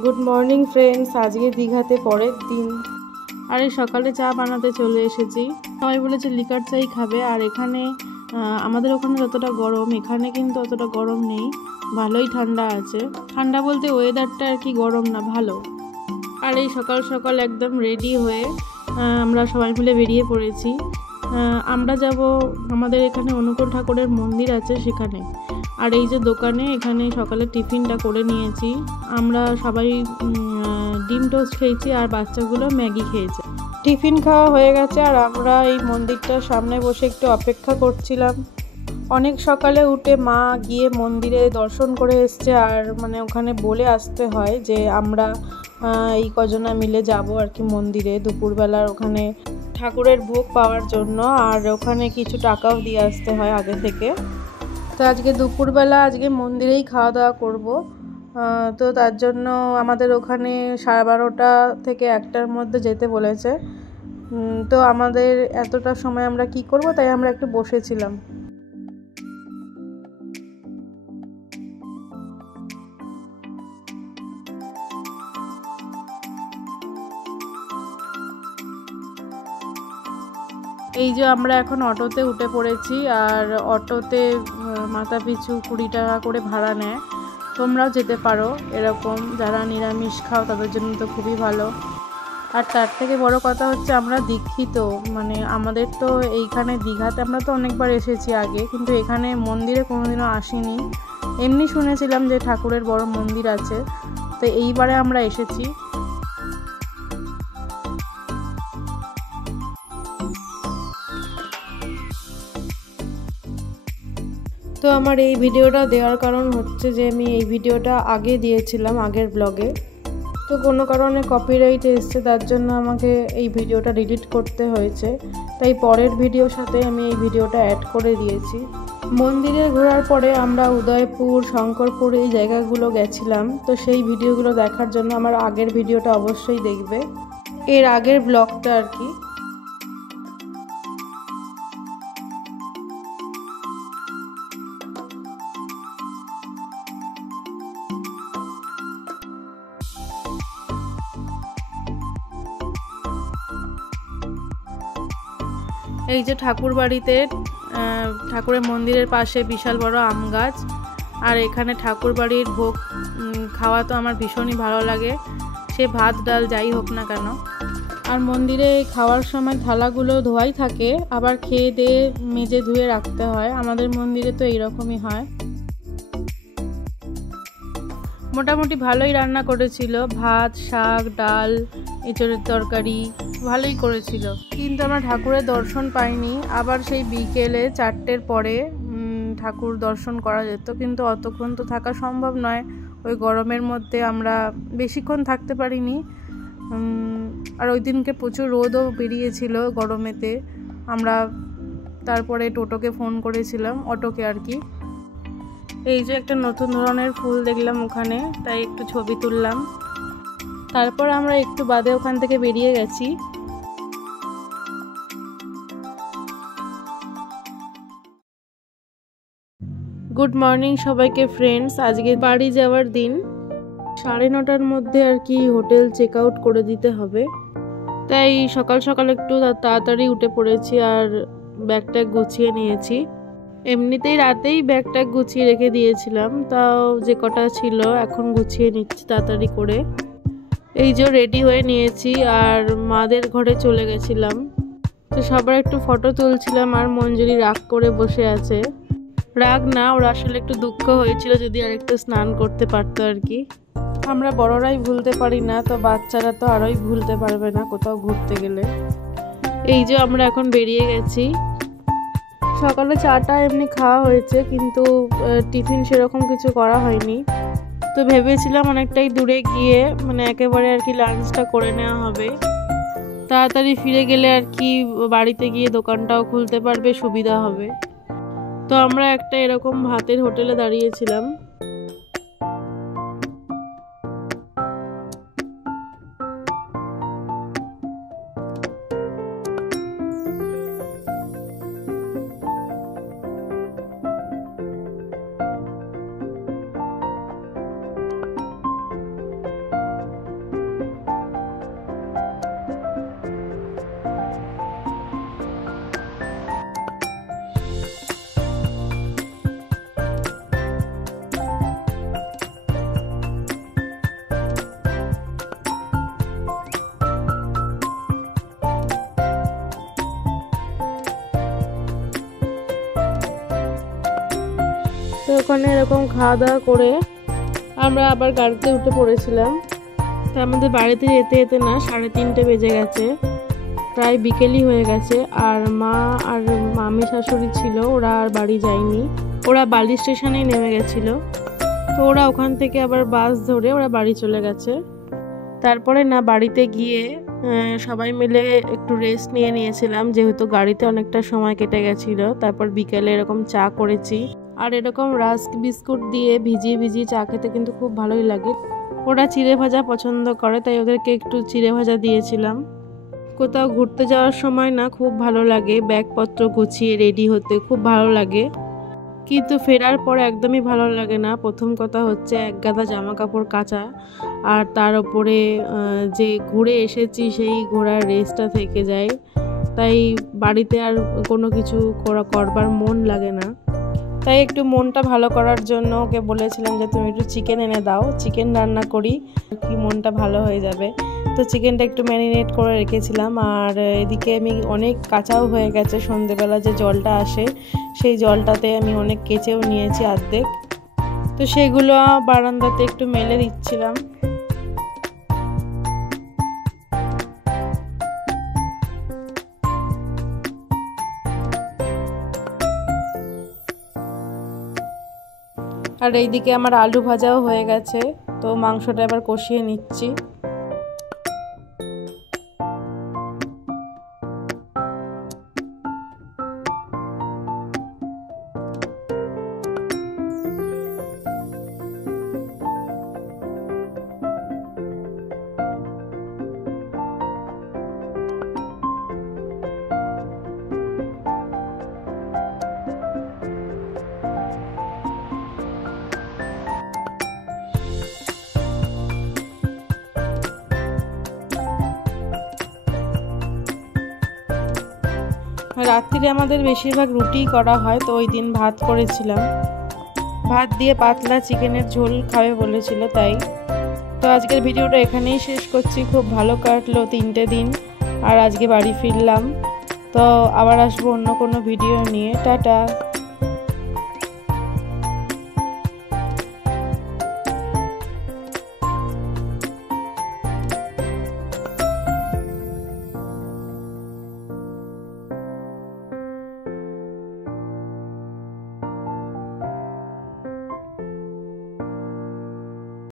Good morning friends, আজকে দীঘাতে পরের দিন। আর এই সকালে চা বানাতে চলে এসেছি। সবাই বলেছে লিকার চাই খাবে। আর এখানে আমাদের ওখানে যতটা গরম, এখানে কিন্তু অতটা গরম নেই, ভালোই ঠান্ডা আছে। ঠান্ডা বলতে ওয়েদারটা আর কি গরম না, ভালো। আর এই সকাল সকাল একদম রেডি হয়ে আমরা সবাই মিলে বেরিয়ে পড়েছি। আমরা যাব, আমাদের এখানে অনুকূল ঠাকুরের মন্দির আছে সেখানে। আর এই যে দোকানে এখানে সকালে টিফিনটা করে নিয়েছি। আমরা সবাই ডিম টোস্ট খেয়েছি আর বাচ্চাগুলো ম্যাগি খেয়েছে। টিফিন খাওয়া হয়ে গেছে আর আমরা এই মন্দিরটার সামনে বসে একটু অপেক্ষা করছিলাম। অনেক সকালে উঠে মা গিয়ে মন্দিরে দর্শন করে এসছে। আর ওখানে বলে আসতে হয় যে আমরা এই কজনা মিলে যাব আর কি মন্দিরে দুপুরবেলার ওখানে ঠাকুরের ভোগ পাওয়ার জন্য। আর ওখানে কিছু টাকাও দিয়ে আসতে হয় আগে থেকে। তো আজকে দুপুরবেলা মন্দিরেই খাওয়া দাওয়া করব। তো তার জন্য আমাদের ওখানে 12:30 থেকে 1টার মধ্যে যেতে বলেছে। তো আমাদের এতটা সময় আমরা কি করব, তাই আমরা একটু বসেছিলাম। এই যে আমরা এখন অটোতে উঠে পড়েছি। আর অটোতে মাথা পিছু 20 টাকা করে ভাড়া নেয়। তোমরাও যেতে পারো, এরকম যারা নিরামিষ খাও তাদের জন্য তো খুবই ভালো। আর তার থেকে বড় কথা হচ্ছে আমরা দীক্ষিত, আমাদের তো এইখানে দীঘাতে আমরা তো অনেকবার এসেছি আগে, কিন্তু এখানে মন্দিরে কোনোদিনও আসিনি। এমনি শুনেছিলাম যে ঠাকুরের বড় মন্দির আছে, তো এইবারে আমরা এসেছি। তো আমার এই ভিডিওটা দেওয়ার কারণ হচ্ছে যে আমি এই ভিডিওটা আগে দিয়েছিলাম আগের ব্লগে। তো কোনো কারণে কপিরাইট এসছে, তার জন্য আমাকে এই ভিডিওটা ডিলিট করতে হয়েছে। তাই পরের ভিডিওর সাথে আমি এই ভিডিওটা অ্যাড করে দিয়েছি। মন্দিরে ঘোরার পরে আমরা উদয়পুর, শঙ্করপুর এই জায়গাগুলো গেছিলাম। তো সেই ভিডিওগুলো দেখার জন্য আমার আগের ভিডিওটা অবশ্যই দেখবে, এর আগের ব্লগটা আর কি। এই যে ঠাকুর বাড়িতে, ঠাকুরের মন্দিরের পাশে বিশাল বড় আম গাছ। আর এখানে ঠাকুর বাড়ির ভোগ খাওয়া তো আমার ভীষণই ভালো লাগে, সে ভাত ডাল যাই হোক না কেন। আর মন্দিরে খাওয়ার সময় থালাগুলো ধোয়াই থাকে, আবার খেয়ে দিয়ে মেজে ধুয়ে রাখতে হয়। আমাদের মন্দিরে তো এইরকমই হয়। মোটামুটি ভালোই রান্না করেছিল, ভাত, শাক, ডাল, এঁচড়ের তরকারি ভালোই করেছিল। কিন্তু আমরা ঠাকুরের দর্শন পাইনি। আবার সেই বিকেলে 4টের পরে ঠাকুর দর্শন করা যেত, কিন্তু অতক্ষণ তো থাকা সম্ভব নয়। ওই গরমের মধ্যে আমরা বেশিক্ষণ থাকতে পারিনি। আর ওই দিনকে প্রচুর রোদও বেরিয়েছিল গরমেতে। আমরা তারপরে টোটোকে ফোন করেছিলাম, অটোকে আর কি। এই যে একটা নতুন ধরনের ফুল দেখলাম ওখানে, তাই একটু ছবি তুললাম। তারপর আমরা একটু বাদে ওখান থেকে বেরিয়ে গেছি। গুড মর্নিং সবাইকে ফ্রেন্ডস, আজকে বাড়ি যাওয়ার দিন। 9:30টার মধ্যে আর কি হোটেল চেক আউট করে দিতে হবে। তাই সকাল সকাল একটু তাড়াতাড়ি উঠে পড়েছি আর ব্যাগ ট্যাগ গুছিয়ে নিয়েছি। এমনিতেই রাতেই ব্যাগ ট্যাগ গুছিয়ে রেখে দিয়েছিলাম, তাও যে কটা ছিল এখন গুছিয়ে নিচ্ছি তাড়াতাড়ি করে। এই যে রেডি হয়ে নিয়েছি আর মাদের ঘরে চলে গেছিলাম। তো সবার একটু ফটো তুলছিলাম। আর মঞ্জুরি রাগ করে বসে আছে। রাগ না, ওর আসলে একটু দুঃখ হয়েছিল, যদি আর একটু স্নান করতে পারতো আর কি। আমরা বড়রাই ভুলতে পারি না, তো বাচ্চারা তো আরোই ভুলতে পারবে না কোথাও ঘুরতে গেলে। এই যে আমরা এখন বেরিয়ে গেছি। সকালে চাটা এমনি খাওয়া হয়েছে, কিন্তু টিফিন সেরকম কিছু করা হয়নি। তো ভেবেছিলাম অনেকটাই দূরে গিয়ে একেবারে আর কি লাঞ্চটা করে নেওয়া হবে, তাড়াতাড়ি ফিরে গেলে আর কি বাড়িতে গিয়ে দোকানটাও খুলতে পারবে, সুবিধা হবে। তো আমরা একটা এরকম ভাতের হোটেলে দাঁড়িয়েছিলাম। ওখানে এরকম খাওয়া দাওয়া করে আমরা আবার গাড়িতে উঠে পড়েছিলাম। তো আমাদের বাড়িতে যেতে যেতে না 3:30 বেজে গেছে, প্রায় বিকেলই হয়ে গেছে। আর মা আর মামি শাশুড়ি ছিল, ওরা আর বাড়ি যায়নি, ওরা বালি স্টেশনেই নেমে গেছিলো। তো ওরা ওখান থেকে আবার বাস ধরে ওরা বাড়ি চলে গেছে। তারপরে না বাড়িতে গিয়ে সবাই মিলে একটু রেস্ট নিয়েছিলাম, যেহেতু গাড়িতে অনেকটা সময় কেটে গেছিলো। তারপর বিকেলে এরকম চা করেছি, আর এরকম রাস্ক বিস্কুট দিয়ে ভিজিয়ে ভিজিয়ে চা খেতে কিন্তু খুব ভালোই লাগে। ওরা চিড়ে ভাজা পছন্দ করে, তাই ওদেরকে একটু চিড়ে ভাজা দিয়েছিলাম। কোথাও ঘুরতে যাওয়ার সময় না খুব ভালো লাগে ব্যাগপত্র গুছিয়ে রেডি হতে, খুব ভালো লাগে। কিন্তু ফেরার পর একদমই ভালো লাগে না। প্রথম কথা হচ্ছে এক গাদা জামা কাপড় কাচা, আর তার উপরে যে ঘুরে এসেছি সেই ঘোরার রেসটা থেকে যায়, তাই বাড়িতে আর কোনো কিছু করবার মন লাগে না। তাই একটু মনটা ভালো করার জন্য ওকে বলেছিলাম যে তুমি একটু চিকেন এনে দাও, চিকেন রান্না করি, কি মনটা ভালো হয়ে যাবে। তো চিকেনটা একটু ম্যারিনেট করে রেখেছিলাম। আর এদিকে আমি অনেক কাঁচাও হয়ে গেছে, সন্ধেবেলা যে জলটা আসে সেই জলটাতে আমি অনেক কেচেও নিয়েছি অর্ধেক। তো সেগুলো বারান্দাতে একটু মেলে দিচ্ছিলাম। আর এইদিকে আমার আলু ভাজাও হয়ে গেছে, তো মাংসটা এবার কষিয়ে নিচ্ছি। রাত্রিরে আমাদের বেশিরভাগ রুটিই করা হয়, তো ওই দিন ভাত করেছিলাম। ভাত দিয়ে পাতলা চিকেনের ঝোল খাবে বলেছিল তাই। তো আজকের ভিডিওটা এখানেই শেষ করছি। খুব ভালো কাটলো 3টে দিন, আর আজকে বাড়ি ফিরলাম। তো আবার আসবো অন্য কোনো ভিডিও নিয়ে। টাটা।